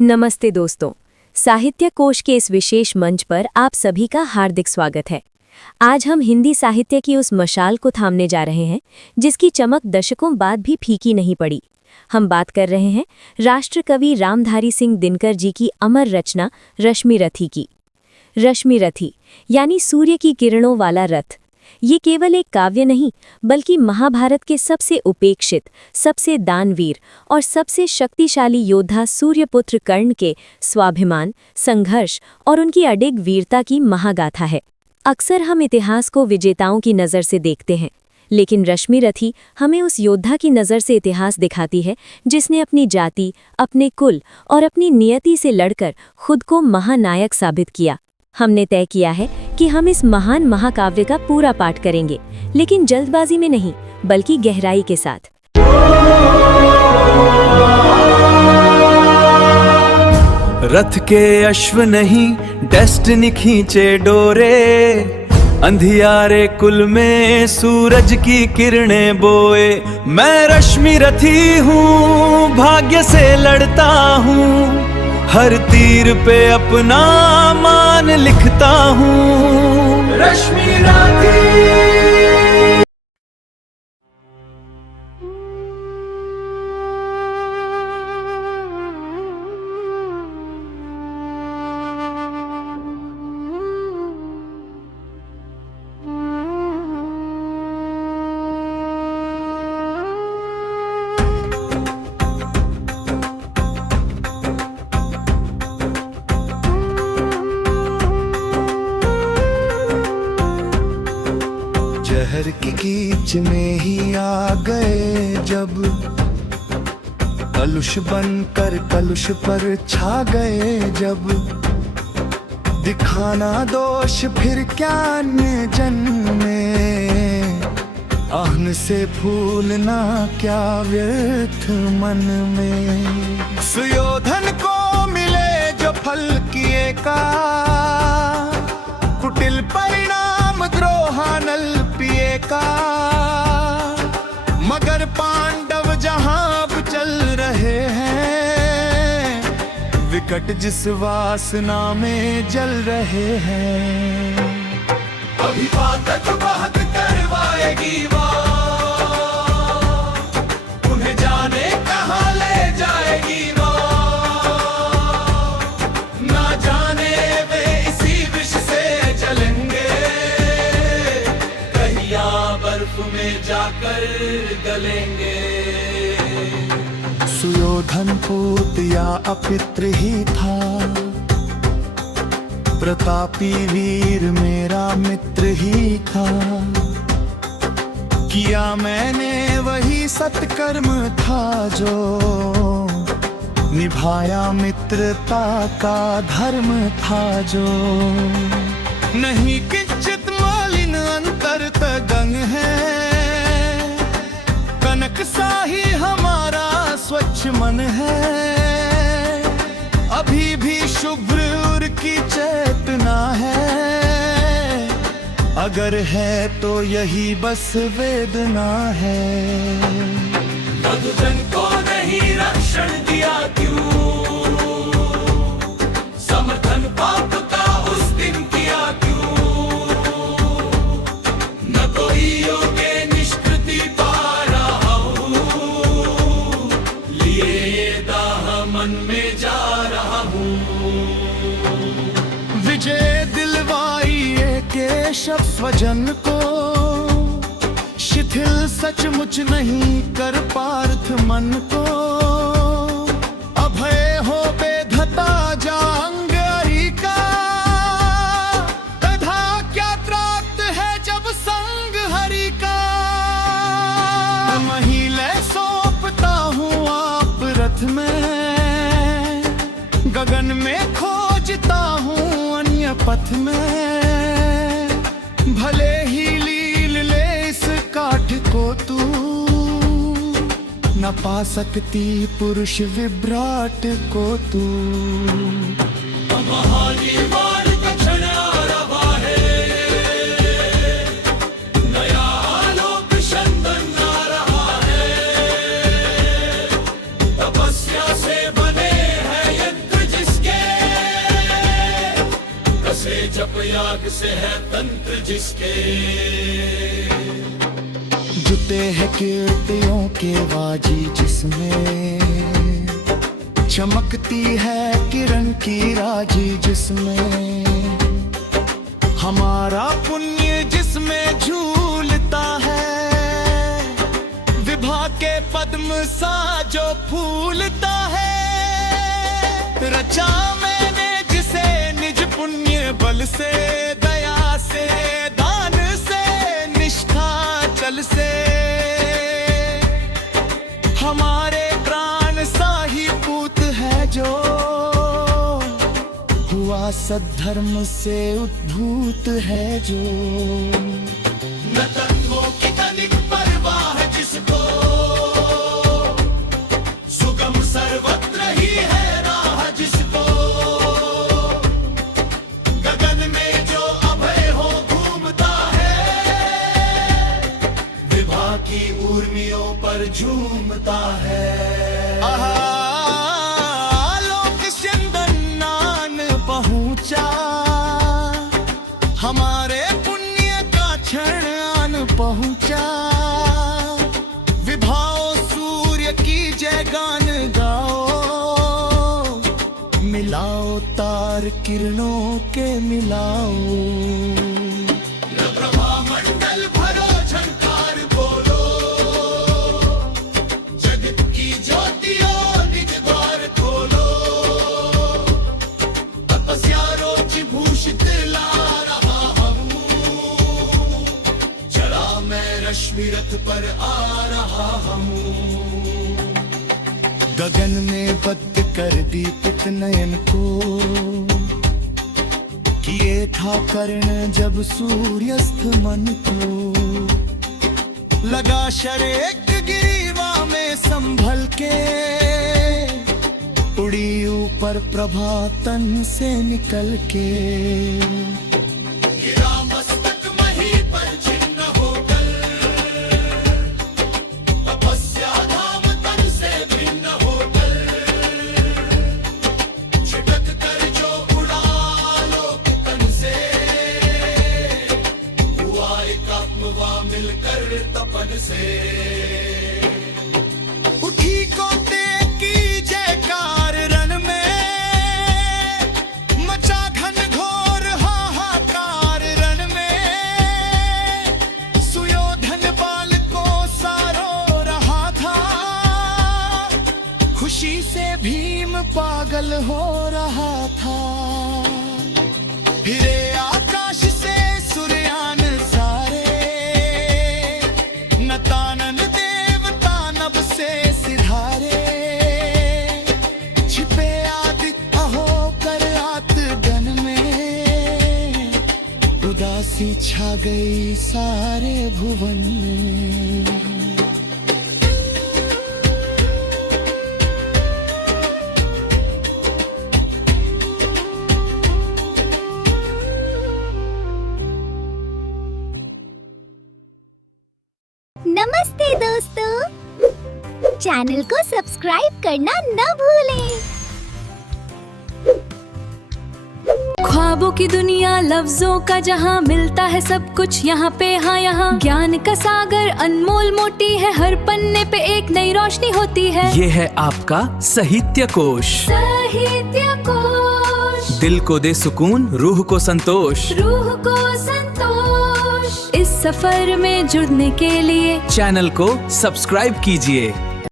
नमस्ते दोस्तों, साहित्य कोश के इस विशेष मंच पर आप सभी का हार्दिक स्वागत है। आज हम हिंदी साहित्य की उस मशाल को थामने जा रहे हैं जिसकी चमक दशकों बाद भी फीकी नहीं पड़ी। हम बात कर रहे हैं राष्ट्र कवि रामधारी सिंह दिनकर जी की अमर रचना रश्मि रथी की। रश्मि रथी यानी सूर्य की किरणों वाला रथ। ये केवल एक काव्य नहीं बल्कि महाभारत के सबसे उपेक्षित, सबसे दानवीर और सबसे शक्तिशाली योद्धा सूर्यपुत्र कर्ण के स्वाभिमान, संघर्ष और उनकी अडिग वीरता की महागाथा है। अक्सर हम इतिहास को विजेताओं की नज़र से देखते हैं, लेकिन रश्मि रथी हमें उस योद्धा की नज़र से इतिहास दिखाती है जिसने अपनी जाति, अपने कुल और अपनी नियति से लड़कर खुद को महानायक साबित किया। हमने तय किया है कि हम इस महान महाकाव्य का पूरा पाठ करेंगे, लेकिन जल्दबाजी में नहीं बल्कि गहराई के साथ। रथ के अश्व नहीं डेस्टिनी खींचे डोरे, अंधियारे कुल में सूरज की किरणें बोए। मैं रश्मि रथी हूँ, भाग्य से लड़ता हूँ, हर तीर पे अपना मान लिखता हूँ। रश्मि रथी। जहर की कीच में ही आ गए जब, कलुष बनकर कलुष पर छा गए जब। दिखाना दोष फिर क्या अन्य जन्मे, आहन से फूलना क्या व्यर्थ मन में। सुयोधन को मिले जो फल किए का, कुटिल परिणाम द्रोहानल पिए का। मगर पांडव जहां अब चल रहे हैं, विकट जिस वासना में जल रहे हैं। अभिवादक बात करवाएगी वो, उन्हें जाने कहां ले जाएगी वो। ना जाने वे इसी विष से जलेंगे, बर्फ में जाकर गलेंगे। सुयोधन पूत या अपित्र ही था, प्रतापी वीर मेरा मित्र ही था। किया मैंने वही सत्कर्म था जो, निभाया मित्रता का धर्म था जो। नहीं किंचित मालिन अंतर तगंग है, कनक सा ही हमारा स्वच्छ मन है। अभी भी शुभ्र उर की चेतना है, अगर है तो यही बस वेदना है। मधुजन को नहीं रक्षण दिया क्यों, समर्थन पाप का उस दिन किया क्यों। न कोई योग्य निष्कृति पा रहा हूँ, लिए दाह मन में जा रहा हूँ। विजय दिलवाई केशव स्वजन को, शिथिल सचमुच नहीं कर पार्थ मन को। अभय हो बेधता जांग हरि का, तथा क्या त्रात है जब संग हरि का। महिले सौंपता हूँ आप रथ में, गगन में खोजता हूँ अन्य पथ में। भले ही लील ले इस काठ को तू, न पा सकती पुरुष विभ्राट को तू। तपस्या से बने हैं यज्ञ याग से है तंत्र जिसके। जुटे हैं कीर्तियों के वाजी जिसमें, चमकती है किरण की राजी जिसमें, हमारा पुण्य जिसमें झूलता है, विभा के पद्म सा जो फूलता है। रचा मैंने जिसे निज पुण्य बल से, दया से, दान से, निष्ठा चल से, हमारे प्राण सा ही पूत है जो, हुआ सद्धर्म से उद्भूत है जो। न तत्वों की तनिक परवाह जिसको, सुगम सर्वत्र ही है राह जिसको, गगन में जो अभय हो घूमता है, विभा की ऊर्मियों पर झूमता है। आलोक सिंदन्नान पहुंचा, हमारे पुण्य का क्षण आन पहुंचा, विभाओ सूर्य की जय गान गाओ, मिलाओ तार किरणों के मिलाओ। न प्रभा मंडल भरो झंकार बोलो, जगत की ज्योतियों निज द्वार खोलो, तपस्या रोचि भूषित ला रहा हूँ, चला मैं रश्मि रथ पर आ रहा हूँ। गगन में बद्ध कर दीपित नयन को, किए था कर्ण जब सूर्यास्त मन को, लगा शरेक गिरीवा में संभल के, उड़ी ऊपर प्रभा तन से निकल के। गिरा मस्तक मही पर छिन्न होकर, तपस्या धाम तन से भिन्न होकर, छिटक कर जो उड़ा लोक तन से, हुआ एक आत्मवा मिलकर तपन से। उठी कोते की जयकार रण में, मचा घन घोर हाहाकार रण में, सुयोधन बाल को सारो रहा था, खुशी से भीम पागल हो रहा था। हिरे आकाश से सूर्यान सारे, नतानन देवता नभ से सिधारे, छिपे आदि अहो कर आत गन में, उदासी छा गई सारे भुवन में। नमस्ते दोस्तों, चैनल को सब्सक्राइब करना न भूलें। ख्वाबों की दुनिया, लफ्जों का जहां, मिलता है सब कुछ यहाँ पे। हाँ, यहाँ ज्ञान का सागर अनमोल मोटी है, हर पन्ने पे एक नई रोशनी होती है। ये है आपका साहित्य कोश, साहित्य कोश, दिल को दे सुकून, रूह को संतोष। रूह को संतोष। इस सफर में जुड़ने के लिए चैनल को सब्सक्राइब कीजिए।